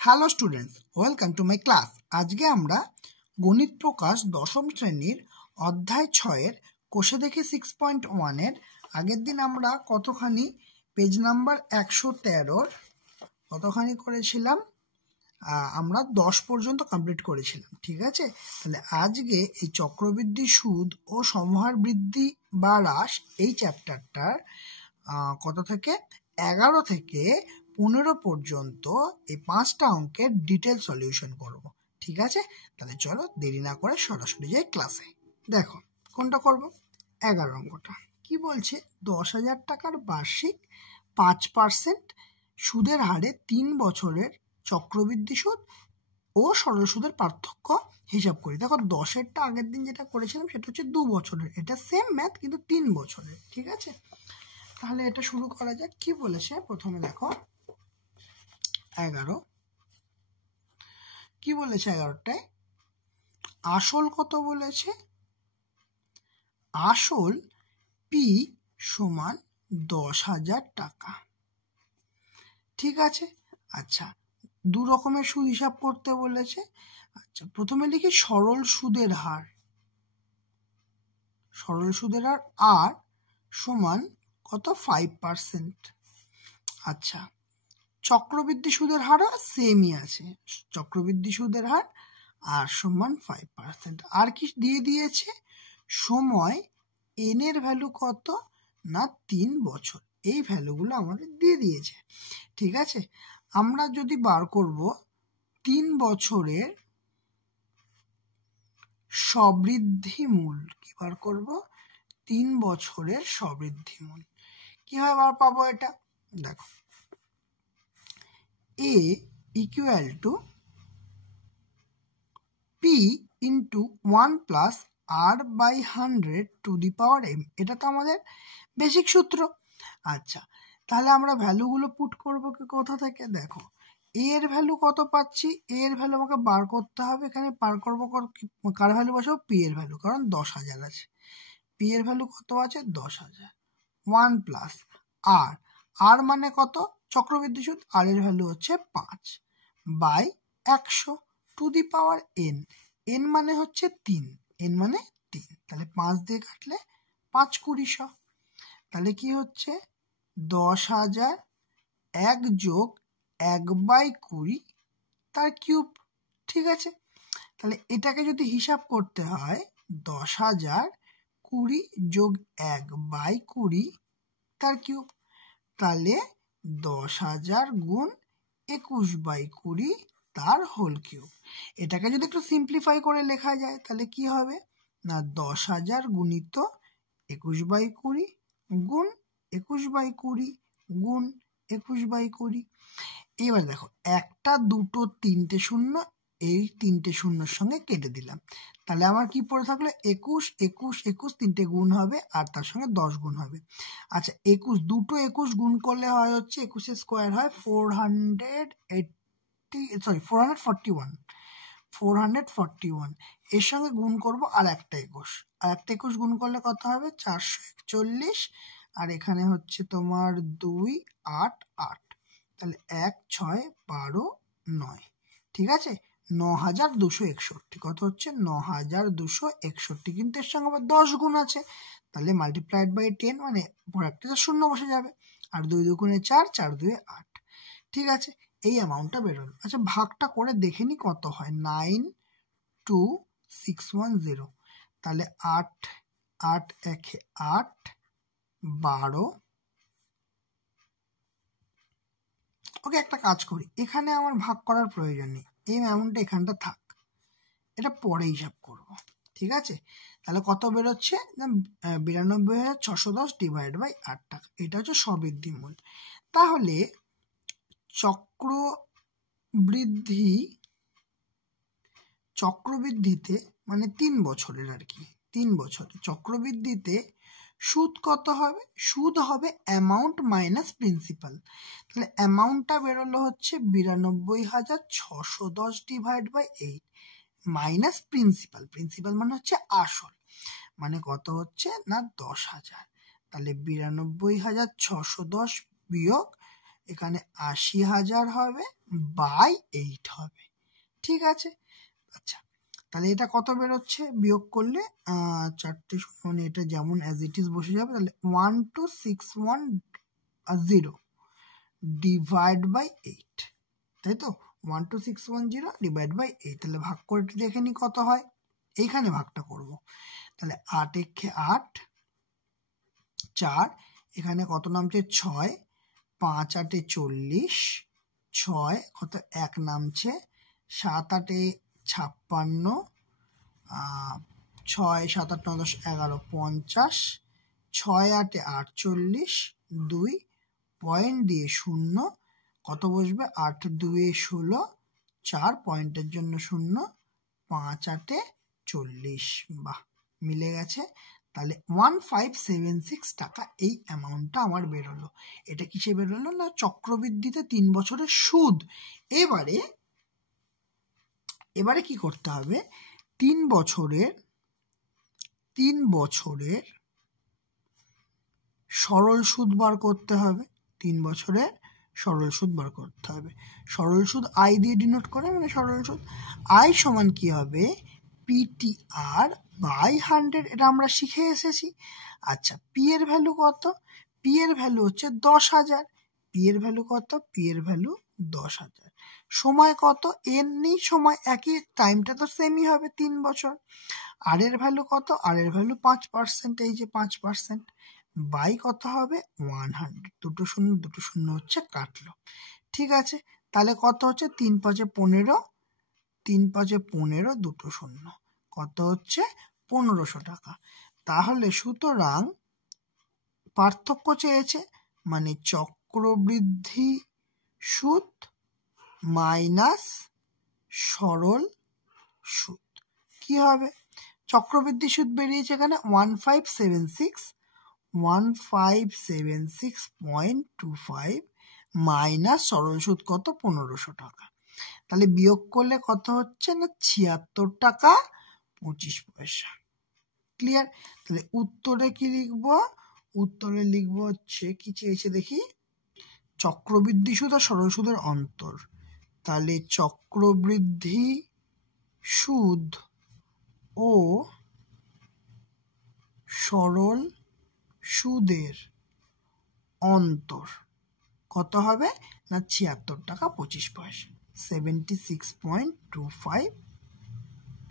Hello students, welcome to my class. আজকে আমরা গণিত প্রকাশ দশম শ্রেণীর অধ্যায় 6-এর কোষে দেখি 6.1-এর আগের দিন আমরা কতখানি পেজ নাম্বার 113-র কতখানি করেছিলাম, আমরা 10 পর্যন্ত কমপ্লিট করেছিলাম। ঠিক আছে, তাহলে আজকে এই চক্রবৃদ্ধি সুদ ও সমহার বৃদ্ধি বা হ্রাস এই চ্যাপ্টারটার কত থেকে 11 থেকে 15 পর্যন্ত এই 5টা অঙ্কের ডিটেল সলিউশন করব। ঠিক আছে, তাহলে চলো দেরি না করে সরাসরি যাই ক্লাসে। দেখো কোনটা করব, 11 অঙ্কটা কি বলছে, 10,000 টাকার বার্ষিক 5% সুদের হারে 3 বছরের চক্রবৃদ্ধি সুদ ও সরল সুদের পার্থক্য হিসাব করি। দেখো 10-এরটা আগের দিন যেটা করেছিলাম সেটা হচ্ছে 2 বছরের, এটা সেম ম্যাথ কিন্তু 3 বছরের। ঠিক আছে, তাহলে এটা শুরু করা যাক। কি বলেছে প্রথমে দেখো 11 কি বলেছে, 11টায় আসল কত বলেছে, আসল পি সমান 10,000 টাকা। ঠিক আছে, আচ্ছা দু রকমের সুদ হিসাব করতে বলেছে। আচ্ছা প্রথমে লিখি সরল সুদের হার, সরল সুদের হার আর সমান কত 5%। আচ্ছা চক্রবৃদ্ধি সুদের হারও সেমই আছে, চক্রবৃদ্ধি সুদের হার আর সমান 5%। আর কি দিয়ে দিয়েছে, সময় এন এর ভ্যালু কত না 3 বছর, এই ভ্যালুগুলো আমাদের দিয়ে দিয়েছে। ঠিক আছে, আমরা যদি বার করব 3 বছরের সবৃদ্ধি মূল, কি বার করব 3 বছরের সবৃদ্ধি মূল, কিভাবে বার পাবো এটা দেখো, A equal to P into 1 plus R by 100 to the power M, এটা তো আমাদের বেসিক সূত্র। আচ্ছা তাহলে আমরা ভ্যালুগুলো পুট করবো কোথা থেকে, দেখো A এর ভ্যালু কত পাচ্ছি, A এর ভ্যালু আমাকে বার করতে হবে, এখানে বার করবো কার ভ্যালু বসাবো, P এর ভ্যালু, কারণ 10,000 আছে, P এর ভ্যালু কত আছে 10,000, 1 প্লাস R, আর মানে কত চক্রবৃদ্ধি সুদ, আর এর ভ্যালু হচ্ছে 5 by 100 to the power n, n মানে হচ্ছে 3, এন মানে 3, তাহলে 5 দিয়ে কাটলে 5 20, তাহলে কি হচ্ছে 10,000 1 যোগ 1/20 তার কিউব। ঠিক আছে, তাহলে এটাকে যদি হিসাব করতে হয় 10,000 20 যোগ 1/20 তার কিউব, তাহলে 10,000 গুণ 21/20 তার হোল কিউব। এটাকে যদি একটু সিম্পলিফাই করে লেখা যায় তাহলে কি হবে না 10,000 গুণিত 21/20 গুণ 21/20 গুণ 21/20। এবার দেখো একটা দুটো তিনটে শূন্য, এই তিনটে শূন্যর সঙ্গে কেটে দিলাম, তাহলে আমার কি পড়ে থাকলো 21 21 21, তিনটে গুণ হবে আর তার সঙ্গে 10 গুণ হবে। আচ্ছা 21 দুটো 21 গুণ করলে হয় হচ্ছে 21 স্কোয়ার হয় 441, এর সঙ্গে গুণ করব আর একটা 21 গুণ করলে কত হবে 441, আর এখানে হচ্ছে তোমার 2 8 8, তাহলে 1 6 12 9। ঠিক আছে, 9,261, কত হচ্ছে 9,261, কিন্তু এর সঙ্গে আবার 10 গুণ আছে, তাহলে মাল্টিপ্লাইড বাই 10 মানে প্রোডাক্টে শূন্য বসে যাবে, আর 2 2 4, 4 2 8। ঠিক আছে, এই অ্যামাউন্টটা বেরোলো। আচ্ছা ভাগটা করে দেখে নি কত হয়, 92610, তাহলে 8 8 1 8 12। ওকে একটা কাজ করি, এখানে আমার ভাগ করার প্রয়োজন নেই, এই অ্যামাউন্টটা এখানটা থাক, এটা পরে হিসাব করব। ঠিক আছে, তাহলে কত বেরোচ্ছে না 92,610 ডিভাইড বাই 8 টাকা, এটা হচ্ছে সবৃদ্ধি মূল। তাহলে চক্রবৃদ্ধিতে মানে 3 বছরের আর কি, 3 বছরের চক্রবৃদ্ধিতে সুদ কত হবে, সুদ হবে অ্যামাউন্ট মাইনাস প্রিন্সিপাল, তাহলে অ্যামাউন্টটা বেরোলো হচ্ছে 92,610 divide by 8 minus principal, principal মানে হচ্ছে আসল, মানে কত হচ্ছে না 10,000, তাহলে 92,610 বিয়োগ এখানে ৮০,০০০ হবে বাই 8 হবে। ঠিক আছে, আচ্ছা তাহলে এটা কত বেরোচ্ছে, বিয়োগ করলে 4টে শূন্য, মানে এটা যেমন অ্যাজ ইট ইজ বসে যাবে। তাহলে 12610 ডিভাইড বাই 8, তাই তো 12610 ডিভাইড বাই 8। তাহলে ভাগ করে দেখে নি কত হয়, এইখানে ভাগটা করব। তাহলে 8 একে 8, 4 এখানে কত নামছে 6, 5 8 40, 6 কত 1 নামছে, 7 8 56, 6 7 8 9 10 11 50, 6 8 48, 2 পয়েন্ট দিয়ে 0 কত বসবে, 8 2 16, 4 পয়েন্টের জন্য 0, 5 8 40। বাহ, মিলে গেছে। তাহলে 1576 টাকা এই অ্যামাউন্টটা আমার বেরোলো। এটা কিসে বেরোলো না, চক্রবৃদ্ধিতে 3 বছরের সুদ। এবারে কি করতে হবে, 3 বছরের সরল সুদ বার করতে হবে। 3 বছরের সরল সুদ বার করতে হবে। সরল সুদ আই দিয়ে ডিনোট করে, মানে সরল সুদ আই সমান কি হবে, পিটিআর বাই 100, এটা আমরা শিখে এসেছি। আচ্ছা, পি এর ভ্যালু কত, পি এর ভ্যালু হচ্ছে 10,000। পি এর ভ্যালু কত, পি এর ভ্যালু 10,000। সময় কত, এন নেই সময়, একই টাইমটা তো সেমই হবে 3 বছর। আর এর ভ্যালু কত, আর এর ভ্যালু 5%, এই যে 5%, বাই কত হবে 100, দুটো শূন্য হচ্ছে কাটলো। ঠিক আছে, তাহলে কত হচ্ছে 3 5 15, 3 5 15, দুটো শূন্য, কত হচ্ছে 1500 টাকা। তাহলে সুতরাং পার্থক্য চেয়েছে, মানে চক্রবৃদ্ধি সুদ মাইনাস সরল সুদ কি হবে, চক্রবৃদ্ধি সুদ বেরিয়েছে এখানে 1576.25 মাইনাস সরল সুদ কত 1500 টাকা। তাহলে বিয়োগ করলে কত হচ্ছে না 76 টাকা 25 পয়সা। ক্লিয়ার? তাহলে উত্তরে কি লিখবো, উত্তরে লিখবো হচ্ছে কি চেয়েছে দেখি, চক্রবৃদ্ধি সুদ আর সরল সুদের অন্তর। তাহলে চক্রবৃদ্ধি সুদ ও সরল সুদের অন্তর কত হবে না 76 টাকা 25 পয়সা, 76.25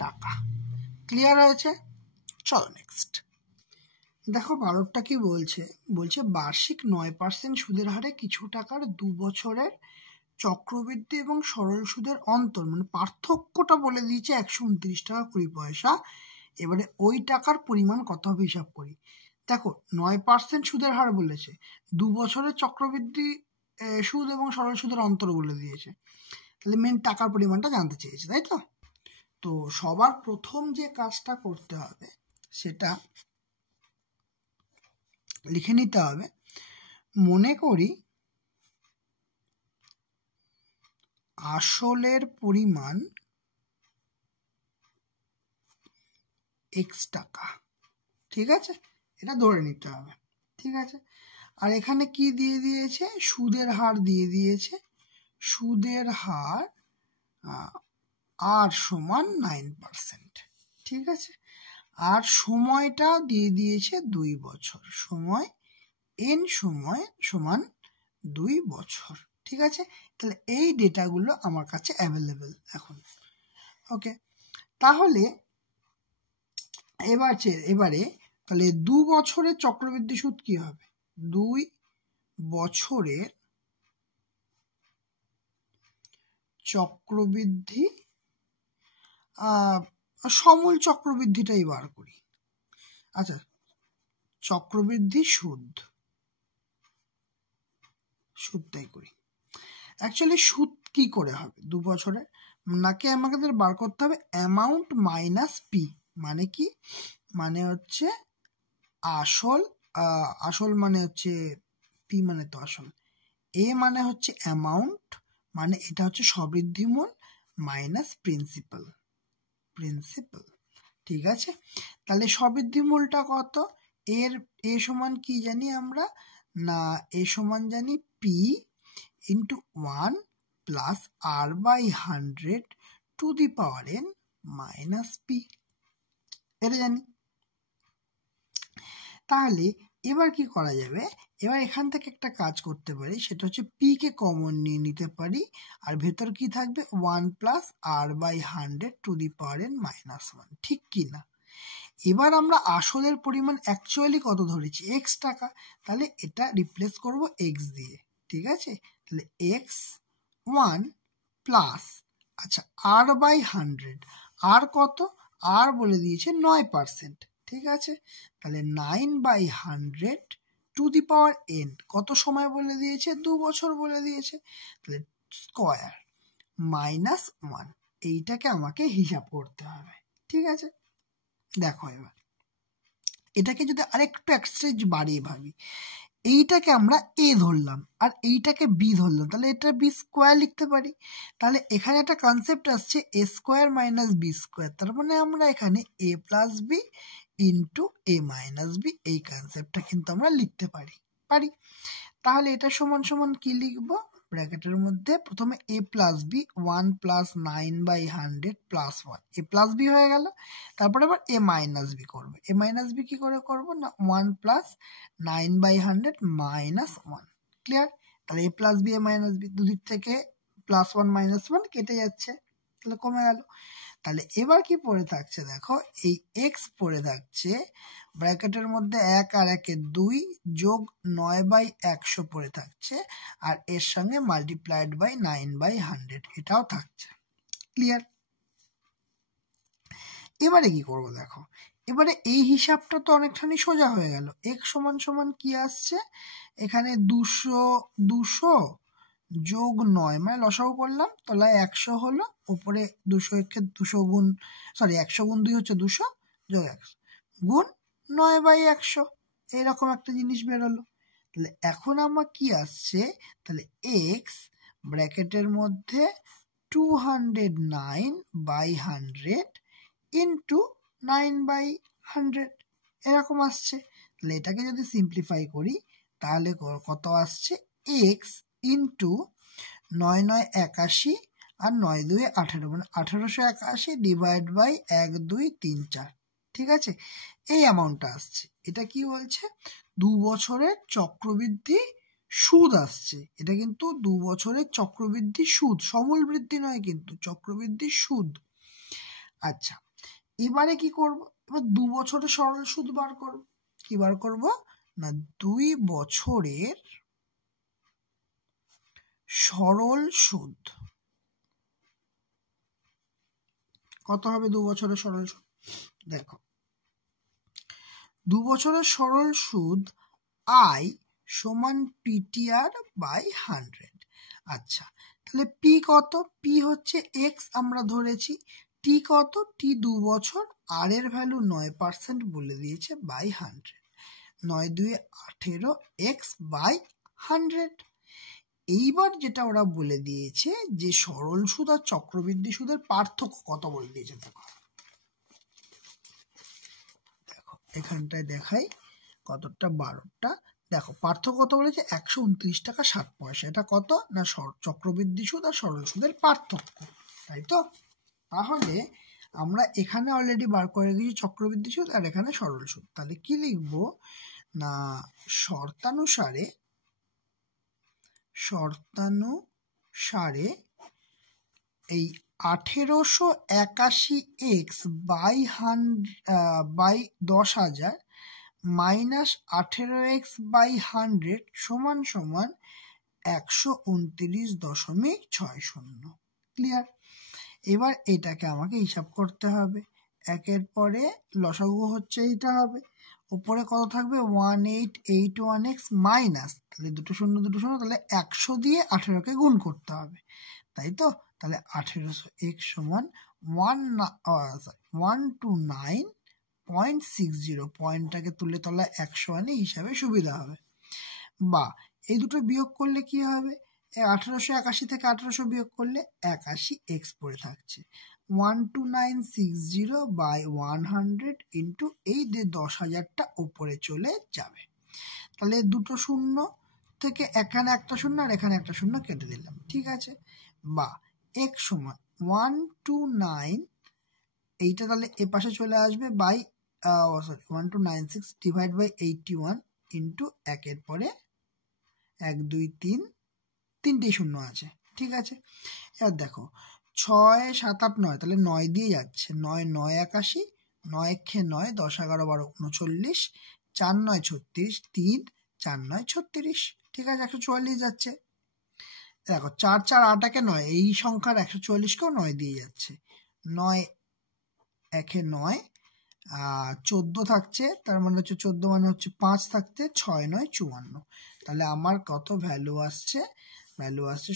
টাকা। ক্লিয়ার হয়েছে? চলো নেক্সট দেখো 12টা কি বলছে, বলছে বার্ষিক 9% সুদের হারে কিছু টাকার 2 বছরের চক্রবৃদ্ধি এবং সরল সুদের অন্তর, মানে পার্থক্যটা বলে দিয়েছে 129 টাকা 20 পয়সা। এবারে ওই টাকার পরিমাণ কত হবে হিসাব করি। দেখো 9% সুদের হার বলেছে, 2 বছরের চক্রবৃদ্ধি সুদ এবং সরল সুদের অন্তর বলে দিয়েছে, তাহলে মেন টাকার পরিমাণটা জানতে চেয়েছে, তাই তো? তো সবার প্রথম যে কাজটা করতে হবে সেটা লিখে নিতে হবে। মনে করি আসলের পরিমাণ x টাকা, ঠিক আছে, এটা ধরে নিতে হবে। ঠিক আছে, আর এখানে কি দিয়ে দিয়েছে, সুদের হার দিয়ে দিয়েছে, সুদের হার আর সমান 9%। ঠিক আছে, আর সময়টা দিয়ে দিয়েছে 2 বছর, সময় n সময় সমান 2 বছর। ঠিক আছে, তাহলে এই ডেটাগুলো আমার কাছে অ্যাভেলেবেল এখন। ওকে, তাহলে এবারে তাহলে 2 বছরের চক্রবৃদ্ধি সুদ কি হবে, 2 বছরের চক্রবৃদ্ধি, সমূল চক্রবৃদ্ধিটাই বার করি। আচ্ছা, চক্রবৃদ্ধি সুদটাই করি। অ্যাকচুয়ালি সুদ কি করে হবে 2 বছরে, নাকি আমাদের বার করতে হবে অ্যামাউন্ট মাইনাস পি, মানে কি, মানে হচ্ছে আসল মানে হচ্ছে পি মানে তো আসল, এ মানে হচ্ছে অ্যামাউন্ট, মানে এটা হচ্ছে সবৃদ্ধিমূল মাইনাস প্রিন্সিপাল। ঠিক আছে, তাহলে সবৃদ্ধিমূলটা কত, এ সমান কি জানি আমরা, না এ সমান জানি P into 1 plus r by 100 to the power n minus P. এটা জানি। তাহলে এবার কি করা যাবে, এবার এখান থেকে একটা কাজ করতে পারি, সেটা হচ্ছে পি কে কমন নিয়ে নিতে পারি, আর ভেতর কি থাকবে 1 plus r by 100 to the power n minus 1, ঠিক কি না? এবার আমরা আসলের পরিমাণ অ্যাকচুয়ালি কত ধরেছি, এক্স টাকা, তাহলে এটা রিপ্লেস করব এক্স দিয়ে, ঠিক আছে? তাহলে এক্স 1 প্লাস, আচ্ছা আর বাই 100, আর কত, আর বলে দিয়েছে 9%, ঠিক আছে? তাহলে 9/100 টু দি পাওয়ার n, কত সময় বলে দিয়েছে, 2 বছর বলে দিয়েছে, তাহলে স্কোয়ার মাইনাস 1, এইটাকে আমাকে হিসাব করতে হবে, ঠিক আছে? দেখো এবার এটাকে যদি আরেকটু এক স্টেজ বাড়িয়ে ভাবি, এইটাকে আমরা এ ধরলাম আর এইটাকে বি ধরলাম, তাহলে এটা বি স্কোয়ার লিখতে পারি। তাহলে এখানে একটা কনসেপ্ট আসছে এ স্কোয়ার মাইনাস বি স্কোয়ার, তার মানে আমরা এখানে এ প্লাস বি ইন্টু এ মাইনাস বি, এই কনসেপ্টটা কিন্তু আমরা লিখতে পারি। তাহলে এটা সমান সমান কি লিখবো, ব্র্যাকেটের মধ্যে প্রথমে এ প্লাস বি 1 প্লাস 9/100 প্লাস 1, এ প্লাস বি হয়ে গেল। তারপরে আবার এ মাইনাস বি করবে, এ মাইনাস বি কি করে করবো না 1 প্লাস 9/100 মাইনাস 1, ক্লিয়ার? তাহলে এ plus B A minus B, দুদিক থেকে প্লাস 1 মাইনাস 1 কেটে যাচ্ছে, তাহলে কমে গেল। তাহলে এবার কি পড়ে থাকছে দেখো, এই এক্স পড়ে থাকছে ব্র্যাকেটের মধ্যে 1 আর 1 2 যোগ 9/100 পড়ে থাকছে, আর এর সঙ্গে মাল্টিপ্লাইড বাই 9/100 এটাও থাকছে, ক্লিয়ার? এবারে কি করব দেখো, এবারে এই হিসাবটা তো অনেকখানি সোজা হয়ে গেল। x সমান সমান কি আসছে, এখানে 200 যোগ 9, মানে লসাগু করলাম, তলায় 100 হলো, উপরে 200 গুণ 100 গুণ 2 হচ্ছে 200 যোগ 100 গুণ 9/100, এইরকম একটা জিনিস বেরোলো। তাহলে এখন আমার কি আসছে, তাহলে x ব্র্যাকেটের মধ্যে 209/100 ইন্টু 9/100 এরকম আসছে। তাহলে এটাকে যদি সিম্পলিফাই করি তাহলে কত আসছে, এক্স ইন্টু 9 9 81 আর 9 2 18, মানে 1881 ডিভাইড বাই 1 2 3 4, ঠিক আছে? এই অ্যামাউন্টটা আসছে। এটা কি বলছে, 2 বছরের চক্রবৃদ্ধি সুদ আসছে। এটা কিন্তু 2 বছরের চক্রবৃদ্ধি সুদ, সমূল বৃদ্ধি নয় কিন্তু, চক্রবৃদ্ধি সুদ। আচ্ছা, এবারে কি করব, এবার 2 বছরের সরল সুদ বার করব। কি বার করব না, 2 বছরের সরল সুদ কত হবে, 2 বছরের সরল সুদ, দেখো 2 বছরের সরল সুদ আই সমান পিটিআর বাই 100। আচ্ছা, তাহলে পি কত, পি হচ্ছে এক্স আমরা ধরেছি, টি কত, টি 2 বছর, আর এর ভ্যালু 9% বলে দিয়েছে বাই 100, 9 2 18 এক্স বাই 100। এইবার যেটা ওরা বলে দিয়েছে যে সরল সুদ আর চক্রবৃদ্ধি সুদের পার্থক্য কত বলে দিয়েছে, দেখো এখানটায় দেখাই কতটা, 12টা। দেখো পার্থক্য কত বলেছে, 129 টাকা 60 পয়সা। এটা কত না চক্রবৃদ্ধি সুদ আর সরল সুদের পার্থক্য, তাই তো? তাহলে আমরা এখানে অলরেডি বার করে দিয়েছি চক্রবৃদ্ধি সুদ আর এখানে সরল সুদ। তাহলে কি লিখবো না, শর্তানুসারে এই 1881 বাই 10,000 মাইনাস 18x বাই 100 সমান সমান 129.60, ক্লিয়ার? এবার এটাকে আমাকে হিসাব করতে হবে, একের পরে লসাগু হচ্ছে এইটা হবে, উপরে কত থাকবে 1881x মাইনাস, তাহলে 2 শূন্য 2 শূন্য, তাহলে 100 দিয়ে 18কে গুণ করতে হবে, তাই তো? তাহলে 1800x সমান 129.60, পয়েন্টটাকে তুলে তলায় 100 আনে, হিসাবে সুবিধা হবে। বা এই দুটো বিয়োগ করলে কি হবে, 1881 থেকে 1800 বিয়োগ করলে 81x পড়ে থাকছে, 12960 বাই 100 ইন্টু এই যে 10,000টা উপরে চলে যাবে। তাহলে দুটো শূন্য থেকে এখানে একটা শূন্য আর এখানে একটা শূন্য কেটে দিলাম, ঠিক আছে। বা x সমান 129, এইটা তাহলে এ পাশে চলে আসবে by sorry 1296 divide by 81 into 1 এর পরে 1 2 3 তিনটেই শূন্য আছে, ঠিক আছে। এবার দেখো 6 7 8 9, তাহলে 9 দিয়ে যাচ্ছে, 9 9 81, 9 খে 9, 10 11 12 39, 4 9 36, 3 4 9 36, ঠিক আছে, 144 যাচ্ছে। দেখো 4 4 8 1 9, এই সংখ্যার 144 কেও 9 দিয়ে যাচ্ছে, 9 1 9, 14 থাকছে, তার মানে হচ্ছে 14 মানে হচ্ছে 5 থাকতে 6 9 54, তাহলে আমার কত ভ্যালু আসছে,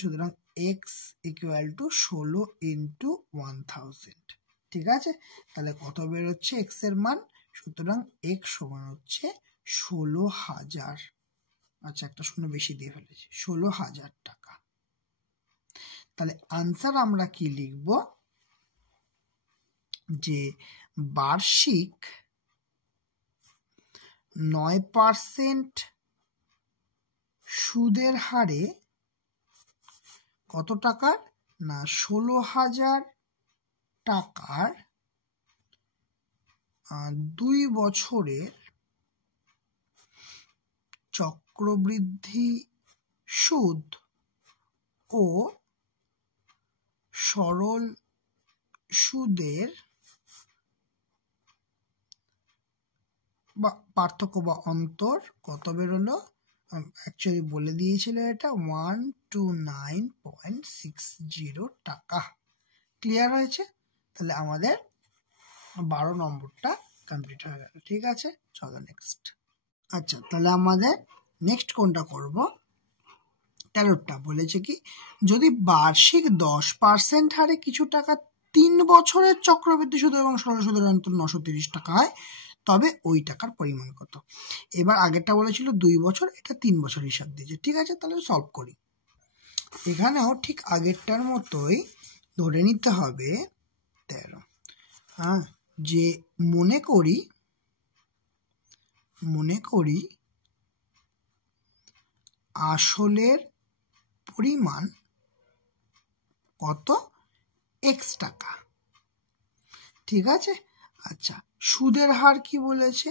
সুতরাং এক্স ইকুয়াল টু 16 ইন্টু 1000, ঠিক আছে। তাহলে কত বেরোচ্ছে এক্স এর মান, সুতরাং এক্স সমান হচ্ছে 16,000, আচ্ছা একটা শূন্য বেশি দিয়ে ফেলেছি, 16,000 টাকা। তাহলে আনসার আমরা কি লিখব, যে বার্ষিক 9% সুদের হারে কত টাকার, না 16,000 টাকার 2 বছরের চক্রবৃদ্ধি সুদ ও সরল সুদের বা পার্থক্য বা অন্তর কত বেরোলো, অ্যাকচুয়ালি বলে দিয়েছিল এটা 129.60 টাকা। ক্লিয়ার হয়েছে? তাহলে আমাদের 12 নম্বরটা কমপ্লিট হয়ে গেল, ঠিক আছে। চলো নেক্সট। আচ্ছা তাহলে আমাদের নেক্সট কোনটা করব, 13টা বলেছে কি, যদি বার্ষিক 10% হারে কিছু টাকা 3 বছরের চক্রবৃদ্ধি সুদ এবং সরল সুদের অন্তর 930 টাকা হয়, তবে ওই টাকার পরিমাণ কত। এবার আগেরটা বলেছিল 2 বছর, এটা 3 বছর হিসাব দিয়েছে, ঠিক আছে। তাহলে সলভ করি। এখানেও ঠিক আগেরটার মতোই ধরে নিতে হবে 13, হ্যাঁ, যে মনে করি আসলের পরিমাণ কত, এক্স টাকা, ঠিক আছে। আচ্ছা সুদের হার কি বলেছে,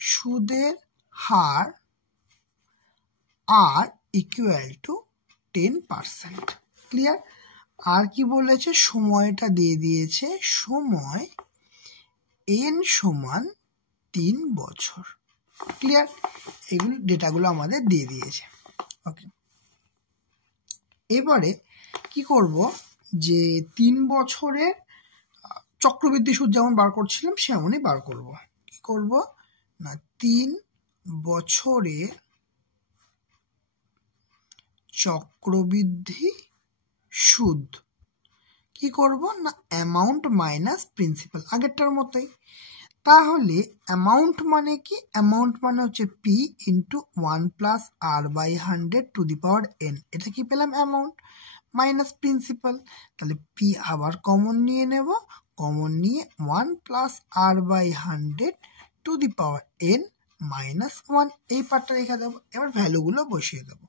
সুদের হার আর ইকুয়াল টু 10%, ক্লিয়ার। আর কি বলেছে, সময়টা দিয়ে দিয়েছে, সময় এন সমান 3 বছর, ক্লিয়ার। এগুলো ডেটাগুলো আমাদের দিয়ে দিয়েছে, ওকে। এবারে কি করব, যে 3 বছরের চক্রবৃদ্ধি সুদ যেমন বার করছিলাম সেমনই বার করব। কি করব না, 3 বছরের চক্রবৃদ্ধি সুদ কি করব না, অ্যামাউন্ট মাইনাস প্রিন্সিপাল, আগেরটার মতোই। তাহলে অ্যামাউন্ট মানে কি, অ্যামাউন্ট মানে হচ্ছে P into 1 plus R by 100 to the power n, এটা কি পেলাম অ্যামাউন্ট, মাইনাস প্রিন্সিপাল। তাহলে পি আবার কমন নিয়ে নেব, কমন নিয়ে 1 plus R by 100 to the power n minus 1, এই পার্টটা রেখে দেবো। এবার ভ্যালুগুলো বসিয়ে দেবো,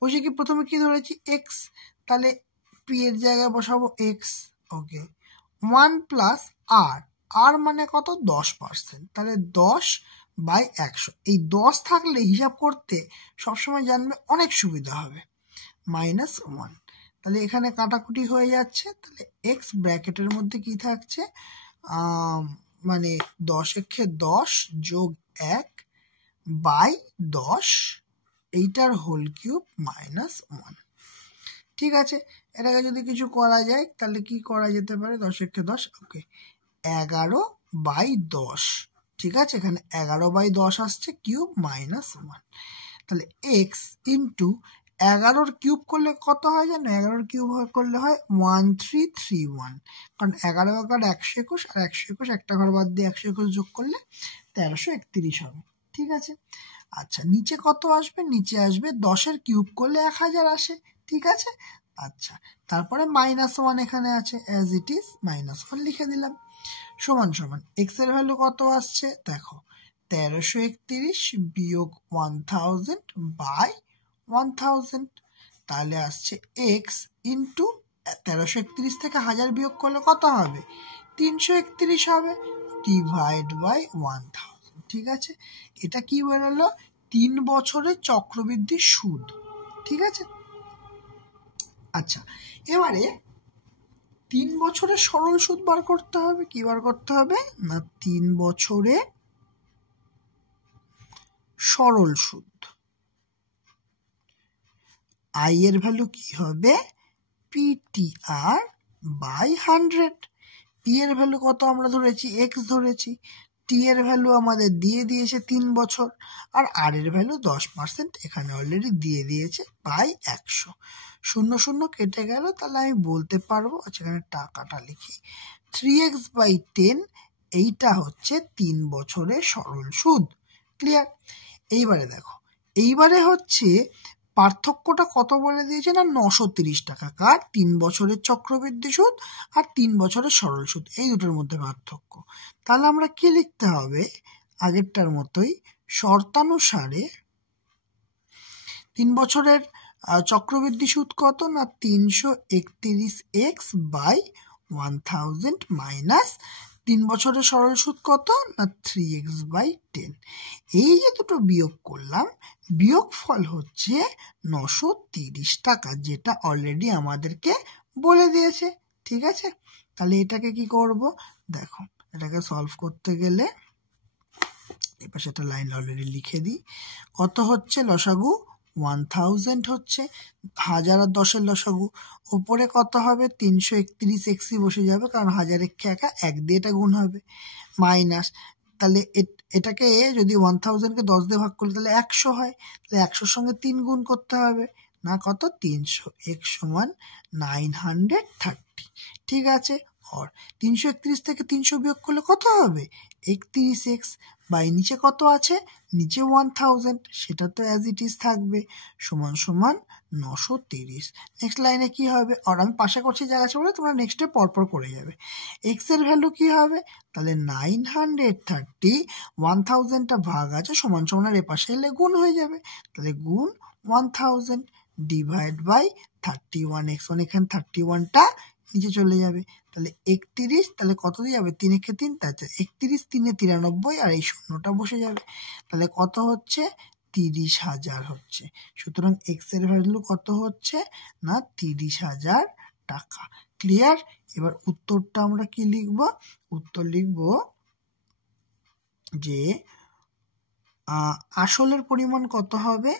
বসে কি প্রথমে কি ধরেছি এক্স, তাহলে পি এর জায়গায় বসাবো এক্স, ওকে। 1 প্লাস আর, আর মানে কত 10%, তাহলে 10 বাই 100, এই 10 থাকলে হিসাব করতে সবসময় জানবে অনেক সুবিধা হবে, মাইনাস 1, তাহলে এখানে কাটাকুটি হয়ে যাচ্ছে। তাহলে এক্স ব্র্যাকেটের মধ্যে কি থাকছে, মানে 10 একে 10 যোগ 1 বাই 10, এইটার হোল কিউব মাইনাস 1, ঠিক আছে। এটাকে যদি কিছু করা যায় তাহলে কি করা যেতে পারে, 10 একে 10, ওকে, 11 বাই 10, ঠিক আছে। এখানে 11 বাই 10 আসছে, কিউব মাইনাস 1, তাহলে এক্স ইন্টু 11 কিউব করলে কত হয় জানো, 11 কিউব করলে হয় 1331, কারণ 11 এগার 121, আর 121 একটা ঘর বাদ দিয়ে 121 যোগ করলে 1331 হবে, ঠিক আছে। আচ্ছা নিচে কত আসবে, নিচে আসবে 10 কিউব করলে 1000 আসে, ঠিক আছে। আচ্ছা তারপরে মাইনাস 1 এখানে আছে, অ্যাজ ইট ইজ মাইনাস 1 লিখে দিলাম, সমান সমান এক্স এর ভ্যালু কত আসছে দেখো, 1331 বিয়োগ 1000 বাই 1000, তাহলে আসছে এক্স ইন্টু 1331 থেকে 1000 বিয়োগ করলে কত হবে? 331 হবে, ডিভাইড বাই 1000। ঠিক আছে, এটা কি বেরোলো? 3 বছরের চক্রবৃদ্ধি সুদ। ঠিক আছে, আচ্ছা এবারে 3 বছরের সরল সুদ বার করতে হবে। কি বার করতে হবে না 3 বছরে সরল সুদ। আই এর ভ্যালু কি হবে? PTR by 100। পি এর ভ্যালু কত আমরা ধরেছি? এক্স ধরেছি। টি এর ভ্যালু আমাদের দিয়ে দিয়েছে 3 বছর, আর আর এর ভ্যালু 10% এখানে অলরেডি দিয়ে দিয়েছে বাই 100। 0 0 কেটে গেল, তাহলে আমি বলতে পারবো, আচ্ছা এখানে টাকাটা লিখি, 3x বাই 10 এইটা হচ্ছে 3 বছরের সরল সুদ। ক্লিয়ার? এইবারে দেখো, এইবারে হচ্ছে পার্থক্যটা কত বলে দিয়েছে না 930 টাকা। কার? 3 বছরের চক্রবৃদ্ধি সুদ আর 3 বছরের সরল সুদ, এই দুটোর মধ্যে পার্থক্য। তাহলে আমরা কি লিখতে হবে? আগেরটার মতোই, শর্তানুসারে 3 বছরের চক্রবৃদ্ধি সুদ কত না 331x বাই 1000 মাইনাস 3 বছরের সরল সুদ কত না 3x বাই 10। এই যে দুটো বিয়োগ করলাম, বিয়োগ ফল হচ্ছে 930 টাকা, যেটা অলরেডি আমাদেরকে বলে দিয়েছে। ঠিক আছে, তাহলে এটাকে কি করব? দেখো, এটাকে সলভ করতে গেলে এবার সেটা লাইন অলরেডি লিখে দিই। কত হচ্ছে লসাগু? 1000 হচ্ছে, 1000 আর 10 এর লসাগু। ওপরে কত হবে? 331 এক্সই বসে যাবে, কারণ 1000 একে একা 1 দিয়ে এটা গুণ হবে, মাইনাস, তাহলে এটাকে যদি 1000কে 10 দিয়ে ভাগ করলে তাহলে 100 হয়, তাহলে 100-র সঙ্গে 3 গুণ করতে হবে, না কত? 300। এক্স সমান 930। ঠিক আছে, আর 331 থেকে 300 বিয়োগ করলে কত হবে? 31x বাই নিচে কত আছে? নিচে 1000, সেটা তো অ্যাজ ইট ইজ থাকবে, সমান সমান 930। নেক্সট লাইনে কি হবে? আর আমি পাশে করছি জায়গা আছে বলে তোমরা নেক্সটে পরপর করে যাবে। এক্স এর ভ্যালু কি হবে? তাহলে 930, 1000টা ভাগ আছে, সমান সমান আর এপাশে এলে গুণ হয়ে যাবে, তাহলে গুণ 1000 ডিভাইড বাই 31x, মানে এখানে 31টা নিচে চলে যাবে, তাহলে 31, তাহলে কত দিয়ে যাবে? 3 একে 3, তাহলে 31, 3 এ 93, আর এই শূন্যটা বসে যাবে, তাহলে কত হচ্ছে? 30,000 হচ্ছে। সুতরাং এক্স এর ভ্যালু কত হচ্ছে না 30,000 টাকা। ক্লিয়ার? এবার উত্তরটা আমরা কি লিখব? উত্তর লিখব যে আসলের পরিমাণ কত হবে?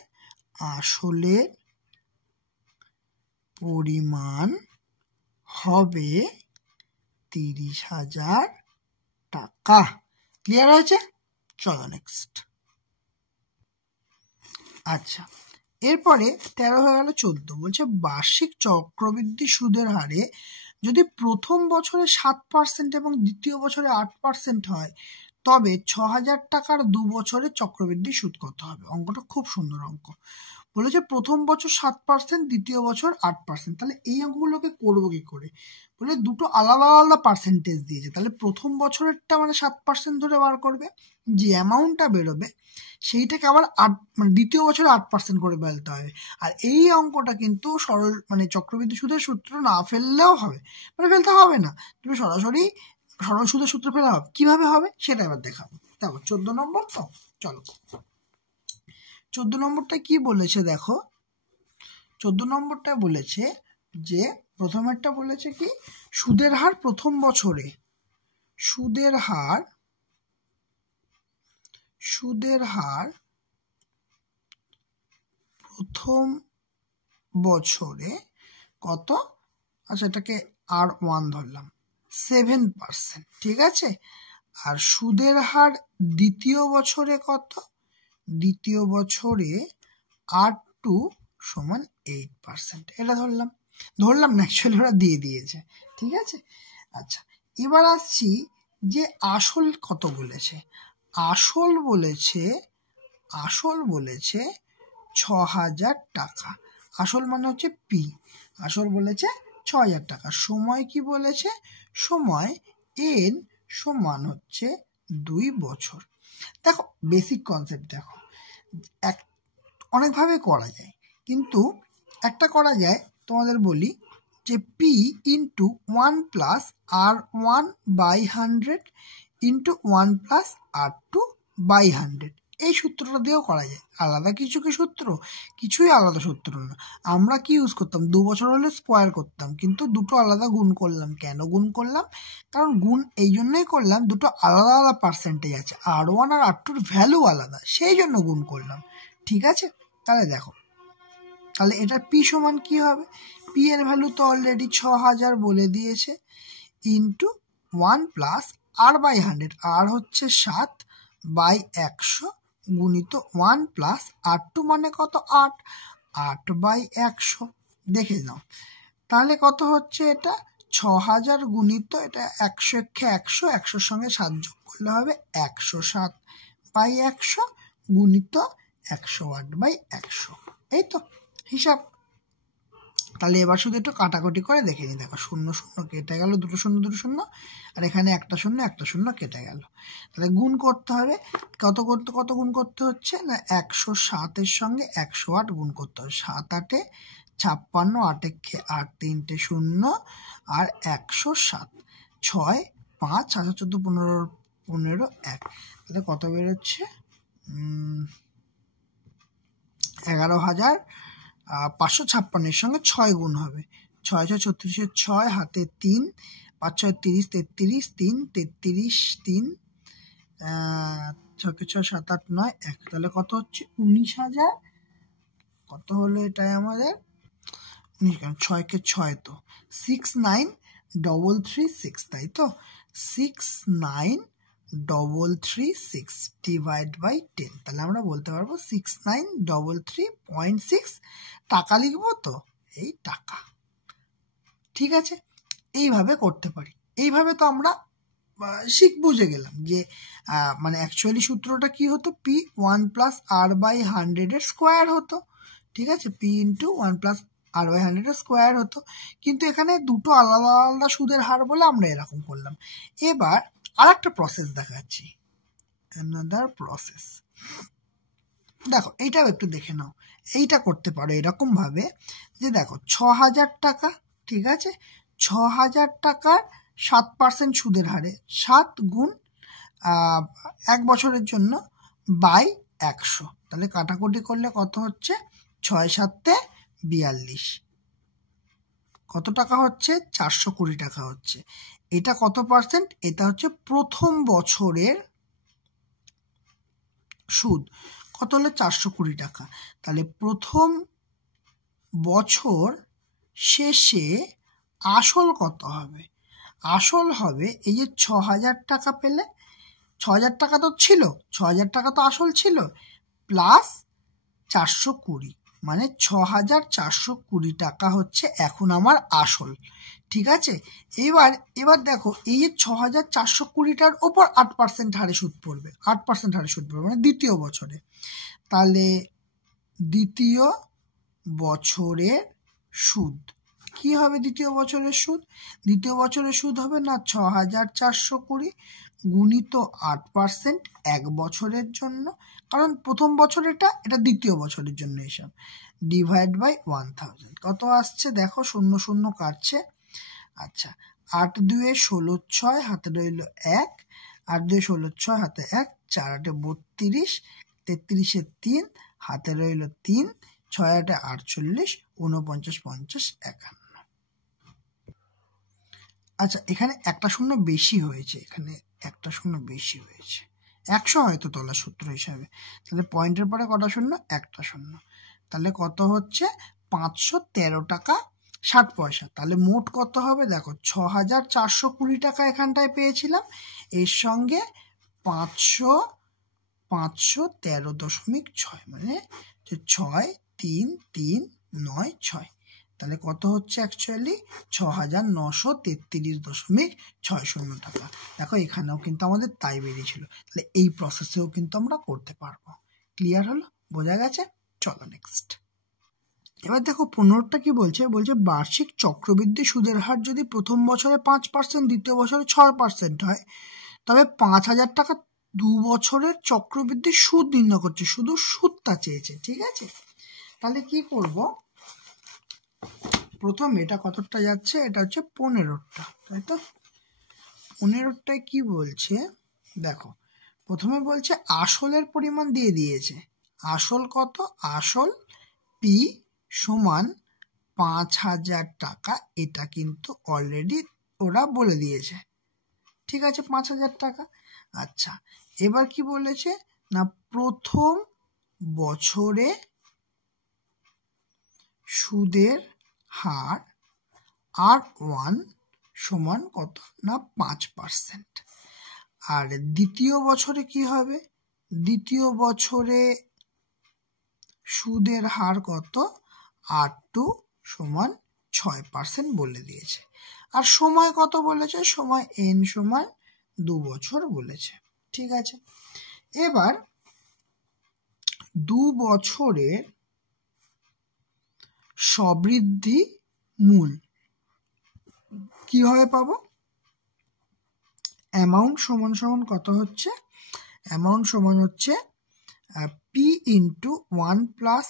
আসলের পরিমাণ হবে 30,000 টাকা। ক্লিয়ার হয়েছে? চলো নেক্সট। আচ্ছা, এরপরে 13 হয়ে গেল 14, বলছে বার্ষিক চক্রবৃদ্ধি সুদের হারে যদি প্রথম বছরে 7% এবং দ্বিতীয় বছরে 8% হয়, তবে 6,000 টাকার 2 বছরের চক্রবৃদ্ধি সুদ কত হবে? অঙ্কটা খুব সুন্দর অঙ্ক। বলেছে প্রথম বছর 7%, দ্বিতীয় বছর 8%। তাহলে এই অঙ্কগুলোকে করবো কি করে? বলে দুটো আলাদা আলাদা পার্সেন্টেজ দিয়েছে, তাহলে প্রথম বছরেরটা মানে 7% ধরে বার করবে, যে অ্যামাউন্টটা বেরোবে সেইটাকে আবার মানে দ্বিতীয় বছরে 8% করে ফেলতে হবে। আর এই অঙ্কটা কিন্তু সরল মানে চক্রবৃদ্ধি সুদের সূত্র না ফেললেও হবে, মানে ফেলতে হবে না, তুমি সরাসরি সরল সুদের সূত্র ফেলা হবে। কিভাবে হবে সেটা এবার দেখাবো। দেখো 14 নম্বর তো, চলো 14 নম্বরটা কি বলেছে দেখো। 14 নম্বরটা বলেছে যে প্রথমেরটা বলেছে কি সুদের হার প্রথম বছরে, সুদের হার প্রথম বছরে কত? আচ্ছা এটাকে R1 ধরলাম, 7%। ঠিক আছে, আর সুদের হার দ্বিতীয় বছরে কত? দ্বিতীয় বছরে R2 সমান 8%। এটা ধরলাম না, অ্যাকচুয়ালি ওরা দিয়ে দিয়েছে। ঠিক আছে, আচ্ছা এবার আসছি যে আসল কত বলেছে। আসল বলেছে 6,000 টাকা। আসল মানে হচ্ছে পি, আসল বলেছে 6,000 টাকা। সময় কি বলেছে? সময় এন সমান হচ্ছে 2 বছর। দেখো বেসিক কনসেপ্ট দেখো, অনেকভাবে করা যায়, কিন্তু একটা করা যায়, তোমাদের বলি যে P into 1+R1/100 into 1+R2/100, এই সূত্রটা দিয়েও করা যায়। আলাদা কিছু কি সূত্র? কিছুই আলাদা সূত্র না। আমরা কি ইউজ করতাম, 2 বছর হলে স্কোয়ার করতাম, কিন্তু দুটো আলাদা গুণ করলাম। কেন গুণ করলাম? কারণ গুণ এই জন্যই করলাম, দুটো আলাদা আলাদা পার্সেন্টেজ আছে, R1 আর R2-র ভ্যালু আলাদা, সেই জন্য গুণ করলাম। ঠিক আছে, তাহলে দেখো, তাহলে এটা পি সমান কি হবে? পি এর ভ্যালু তো অলরেডি 6000 বলে দিয়েছে, ইন্টু 1+R/100, আর হচ্ছে 7/100 গুণিত 1+R2 মানে কত? 8, 8/100। দেখে নাও তাহলে কত হচ্ছে এটা, 6000 গুণিত এটা 100 একে 100, 100-র সঙ্গে 7 যোগ করলে হবে 107/100 গুণিত 108/100। এই তো হিসাব। তাহলে এবার শুধু একটু কাটাকুটি করে দেখে নিই। দেখো 0 0 কেটে গেল, 2 0 2 0, আর এখানে 1 0 1 0 কেটে গেল। তাহলে গুণ করতে হবে, কত গুণ করতে হচ্ছে না, 107-এর সঙ্গে 108 গুণ করতে হবে। 7 8-এ 56, 8 একে 8, 3টে 0 আর 107, 6 5 7 14 15 15 1, তাহলে কত বেরোচ্ছে? 11,556-এর সঙ্গে 6 গুণ হবে, 6 6 36, 6 হাতে 3, 5 6 30, 33, 3 33, 3 6 6 7 8 9 1, তাহলে কত হচ্ছে? 19,000। কত হলো এটাই আমাদের? 6 6 তো 69336, তাই তো? 69336 ডিভাইড বাই 10, তাহলে আমরা বলতে পারবো 6933.6 টাকা লিখবো তো, এই টাকা। ঠিক আছে, এইভাবে করতে পারি। এইভাবে তো আমরা বুঝে গেলাম যে মানে অ্যাকচুয়ালি সূত্রটা কি হতো, পি 1+R/100 এর স্কোয়ার হতো। ঠিক আছে, পি ইন্টু 1+R/100 এর স্কোয়ার হতো, কিন্তু এখানে দুটো আলাদা আলাদা সুদের হার বলে আমরা এরকম করলাম। এবার আর একটা প্রসেস দেখাচ্ছি, অ্যানাদার প্রসেস। দেখো এইটাও একটু দেখে নাও। এইটা করতে পারো এরকম ভাবে যে দেখো 6000 টাকা, ঠিক আছে, 6000 টাকার 7% সুদের হারে 7 গুণ 1 বছরের জন্য বাই 100, তাহলে কাটাকুটি করলে কত হচ্ছে? 6 7 42, কত টাকা হচ্ছে? 420 টাকা হচ্ছে। এটা কত পার্সেন্ট? এটা হচ্ছে প্রথম বছরের সুদ। কত হলো? 420 টাকা। তাহলে প্রথম বছর শেষে আসল কত হবে? আসল হবে এই যে 6000 টাকা পেলে, 6000 টাকা তো ছিল, 6000 টাকা তো আসল ছিল, প্লাস 420, মানে 6420 টাকা হচ্ছে এখন আমার আসল। ঠিক আছে, এবার দেখো এই যে 6420টার ওপর 8% হারে সুদ পড়বে, 8% হারে সুদ পড়বে মানে দ্বিতীয় বছরে। তাহলে দ্বিতীয় বছরের সুদ কি হবে? দ্বিতীয় বছরের সুদ, দ্বিতীয় বছরের সুদ হবে না 6420 গুণিত 8% 1 বছরের জন্য, কারণ প্রথম বছর এটা দ্বিতীয় বছরের জন্য হিসাব, ডিভাইড বাই 1000। কত আসছে দেখো? 0 0 কাটছে। আচ্ছা, 8 2 16 6 হাতে রইল 1, 8 2 16 6 হাতে 1, 4 8 32, 33 3 হাতে রইল 3, 6 8 48, 49 50 51। আচ্ছা, এখানে একটা শূন্য বেশি হয়েছে, এখানে একটা শূন্য বেশি হয়েছে, 100 হয়তো তলা সূত্র হিসাবে, তাহলে পয়েন্টের পরে কটা শূন্য? একটা শূন্য। তাহলে কত হচ্ছে? 513 টাকা 60 পয়সা। তাহলে মোট কত হবে দেখো, 6420 টাকা এখানটায় পেয়েছিলাম, এর সঙ্গে 513.6, মানে 6 3 3 9 6, তাহলে কত হচ্ছে? অ্যাকচুয়ালি 6933.60 টাকা। দেখো এখানেও কিন্তু আমাদের তাই বেরিয়েছিল, তাহলে এই প্রসেসেও কিন্তু আমরা করতে পারবো। ক্লিয়ার হলো? বোঝা গেছে? চলো নেক্সট। এবার দেখো 15টা কি বলছে, বার্ষিক চক্রবৃদ্ধি সুদের হার যদি প্রথম বছরে 5%, দ্বিতীয় বছরে 6% হয়, তবে 5000 টাকা 2 বছরের চক্রবৃদ্ধি সুদ নির্ণয় করছে, শুধু সুদটা চেয়েছে। ঠিক আছে, তাহলে কি করব, প্রথম এটা কতটা যাচ্ছে, এটা হচ্ছে 15টা, তাই তো? 15টায় কি বলছে দেখো, প্রথমে বলছে আসলের পরিমাণ দিয়ে দিয়েছে। আসল কত? আসল পি সমান 5,000 টাকা, এটা কিন্তু অলরেডি ওরা বলে দিয়েছে। ঠিক আছে, 5,000 টাকা। আচ্ছা, এবার কি বলেছে না, প্রথম বছরে সুদের হার R1 সমান কত না 5%। আর দ্বিতীয় বছরে কি হবে, দ্বিতীয় বছরে সুদের হার কত, R2 সমান 6% বলে দিয়েছে। আর সময় কত বলেছে, সময় n সমান 2 বছর বলেছে। ঠিক আছে, এবার 2 বছরের সবৃদ্ধি মূল কিভাবে পাবো? অ্যামাউন্ট সমান সমান কত হচ্ছে, অ্যামাউন্ট সমান হচ্ছে P into 1 plus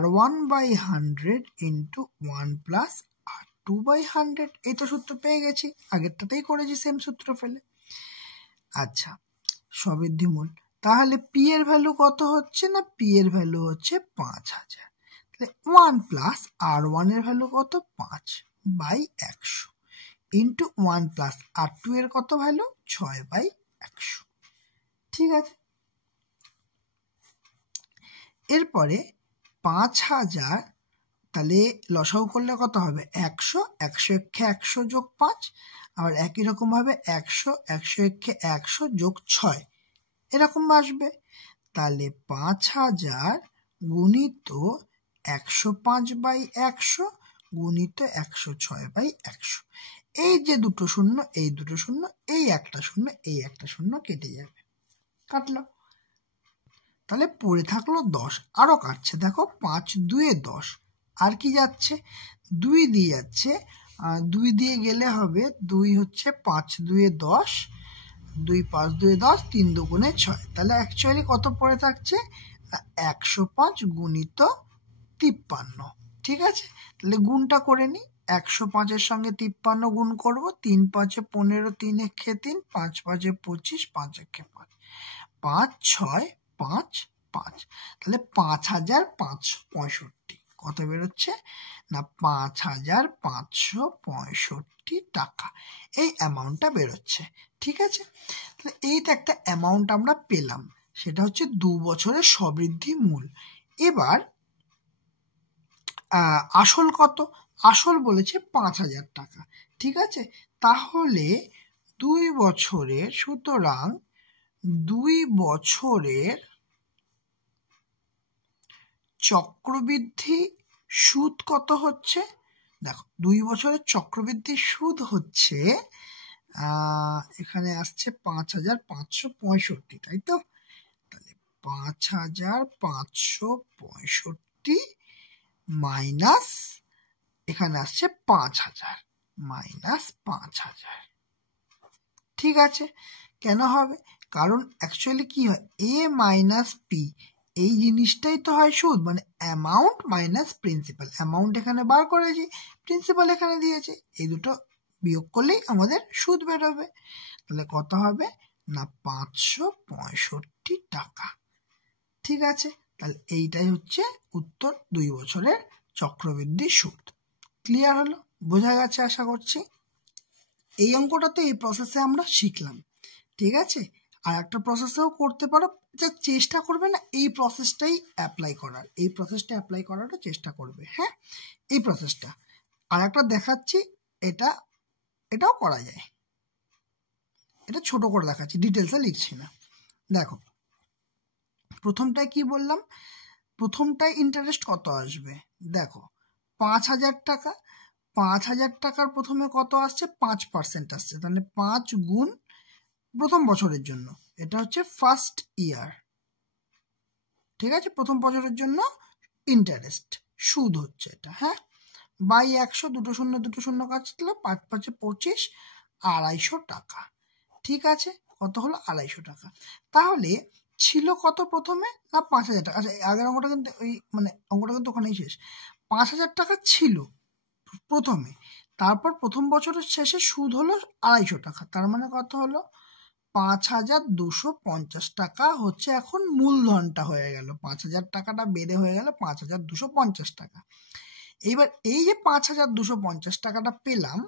R1/100 into 1 plus R2/100। এই তো সূত্র পেয়ে গেছি, আগেরটাতেই করেছি সেম সূত্র ফেলে। আচ্ছা, সবৃদ্ধি মূল, তাহলে P এর ভ্যালু কত হচ্ছে না, P এর ভ্যালু হচ্ছে 5,000। তাহলে 1 প্লাস R1 এর ভ্যালু কত, 5/100 ইন্টু 1 প্লাস R2 এর কত ভ্যালু, 6/100। ঠিক আছে, এরপরে 5,000, তাহলে লসাগু করলে কত হবে, 100, 100 একে 100 যোগ 5, আবার একই রকম ভাবে 100, 100 একে 100 যোগ 6, এরকম আসবে। তাহলে 5,000 গুণিত 105/100 গুণিত 106/100, এই যে দুটো শূন্য, এই দুটো শূন্য, এই একটা শূন্য, এই একটা শূন্য কেটে যাবে, কাটলো। তাহলে পড়ে থাকলো 10, আরও কাটছে দেখো, 5 2 10, আর কি যাচ্ছে, 2 দিয়ে যাচ্ছে, 2 দিয়ে গেলে হবে 2 হচ্ছে 5 2 10, 2 5 2 10, 3 2 6, তাহলে অ্যাকচুয়ালি কত পড়ে থাকছে, 105 গুণিত 53। ঠিক আছে, তাহলে গুণটা করে নিই, 105-এর সঙ্গে 53 গুণ করবো, 3 5 15, 3 একে 3, 5 5 25, 5 একে 5, 5 6 5 5, তাহলে 5,565 কত বেরোচ্ছে না, 5,565 টাকা, এই অ্যামাউন্টটা বেরোচ্ছে। ঠিক আছে, তাহলে এই তো একটা অ্যামাউন্ট আমরা পেলাম, সেটা হচ্ছে 2 বছরের সবৃদ্ধি মূল। এবার আসল কত, আসল বলেছে 5,000 টাকা। ঠিক আছে, তাহলে 2 বছরের, সুতরাং 2 বছরের চক্রবৃদ্ধি সুদ কত হচ্ছে, দেখো 2 বছরের চক্রবৃদ্ধি সুদ হচ্ছে, এখানে আসছে 5,565, তাই তো? তাহলে 5,565 মাইনাস, এখানে আসছে 5,000 মাইনাস 5,000। ঠিক আছে, কেন হবে, কারণ অ্যাকচুয়ালি কি হয়, এ মাইনাস পি, এই জিনিসটাই তো হয় সুদ, মানে অ্যামাউন্ট মাইনাস প্রিন্সিপাল। অ্যামাউন্ট এখানে বার করেছি, প্রিন্সিপাল এখানে দিয়েছে, এই দুটো বিয়োগ করলেই আমাদের সুদ বেরোবে। তাহলে কত হবে না 565 টাকা। ঠিক আছে, তাহলে এইটাই হচ্ছে উত্তর, 2 বছরের চক্রবৃদ্ধি সুদ। ক্লিয়ার হলো, বোঝা গেছে আশা করছি। এই অঙ্কটাতে এই প্রসেসে আমরা শিখলাম। ঠিক আছে, আর একটা প্রসেসেও করতে পারো, যা চেষ্টা করবে না এই প্রসেসটাই অ্যাপ্লাই করার, এই প্রসেসটা অ্যাপ্লাই করারও চেষ্টা করবে। হ্যাঁ, এই প্রসেসটা আর একটা দেখাচ্ছি, এটাও করা যায়, এটা ছোট করে দেখাচ্ছি, ডিটেলসে লিখছি না। দেখো, প্রথমটায় কি বললাম, প্রথমটায় ইন্টারেস্ট কত আসবে, দেখো 5,000 টাকা, 5,000 টাকার প্রথমে কত আসছে, 5% আসছে, তাহলে 5 গুণ প্রথম বছরের জন্য, এটা হচ্ছে ফার্স্ট ইয়ার। ঠিক আছে, প্রথম বছরের জন্য ইন্টারেস্ট সুদ হচ্ছে এটা। হ্যাঁ, বাই 100, দুটো শূন্য কাটলে 5 5 25, 250 টাকা। ঠিক আছে, কত হলো, 250 টাকা। তাহলে ছিল কত প্রথমে, না 5,000 টাকা। আচ্ছা, আগের অঙ্কটা কিন্তু ওই মানে অঙ্কটা কিন্তু ওখানেই শেষ। 5,000 টাকা ছিল প্রথমে, তারপর প্রথম বছরের শেষে সুদ হলো 250 টাকা। তার মানে কত হলো, 5,250 টাকা হচ্ছে এখন মূলধনটা হয়ে গেল। 5,000 টাকাটা বেড়ে হয়ে গেল 5,250 টাকা। এইবার এই যে 5,250 টাকাটা পেলাম,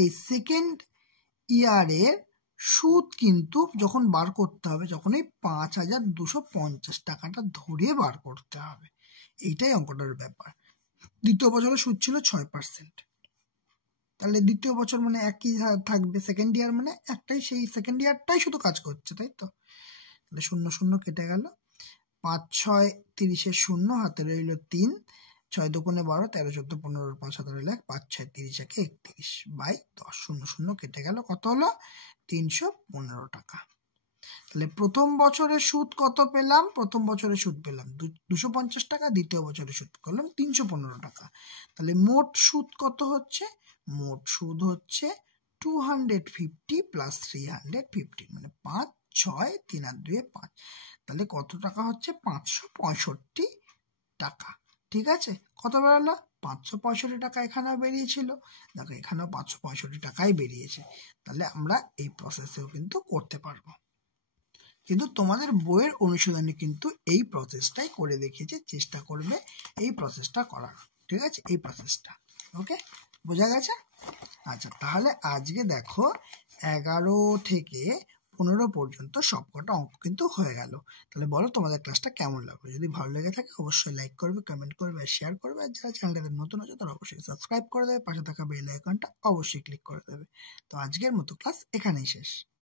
এই সেকেন্ড ইয়ারের সুদ কিন্তু যখন বার করতে হবে, যখন এই 5,250 টাকাটা ধরে বার করতে হবে। এইটাই অঙ্কটার ব্যাপার। দ্বিতীয় বছরের সুদ ছিল 6%, তাহলে দ্বিতীয় বছর মানে একই থাকবে, সেকেন্ড ইয়ার মানে একটাই, সেই সেকেন্ড ইয়ারটাই শুধু কাজ করছে, তাই তো। তাহলে 0 0 কেটে গেল, 5 6 30 শূন্য, হাতে রইল 3, 6 দুগুণে 12, 13 14 15, 5 হাতে রইল 1, 5 6 30 31 বাই 10, 0 0 কেটে গেল, কত হলো 315 টাকা। তাহলে প্রথম বছরের সুদ কত পেলাম, প্রথম বছরের সুদ পেলাম 250 টাকা, দ্বিতীয় বছরের সুদ করলাম 315 টাকা। তাহলে মোট সুদ কত হচ্ছে, মোট সুদ হচ্ছে 250 প্লাস 350, মানে 5 6 3 আর 2 5, তাহলে কত টাকা হচ্ছে 565 টাকা। ঠিক আছে, কত বেরোলো 565 টাকা। এখানেও বেরিয়েছিল, দেখো এখানেও 565 টাকাই বেরিয়েছে। তাহলে আমরা এই প্রসেসেও কিন্তু করতে পারবো, কিন্তু তোমাদের বইয়ের অনুশীলনে কিন্তু এই প্রসেসটাই করে দেখিয়েছে, চেষ্টা করবে এই প্রসেসটা করার। ঠিক আছে, এই প্রসেসটা ওকে, বোঝা গেছে? আচ্ছা, তাহলে আজকে দেখো 11 থেকে 15 পর্যন্ত সবকটা অঙ্ক কিন্তু হয়ে গেল। তাহলে বলো তোমাদের ক্লাসটা কেমন লাগলো? যদি ভালো লেগে থাকে অবশ্যই লাইক করবে, কমেন্ট করবে আর শেয়ার করবে। আর যারা চ্যানেলটাতে নতুন আছে তারা অবশ্যই সাবস্ক্রাইব করে দেবে, পাশে থাকা বেল আইকনটা অবশ্যই ক্লিক করে দেবে। তো আজকের মতো ক্লাস এখানেই শেষ।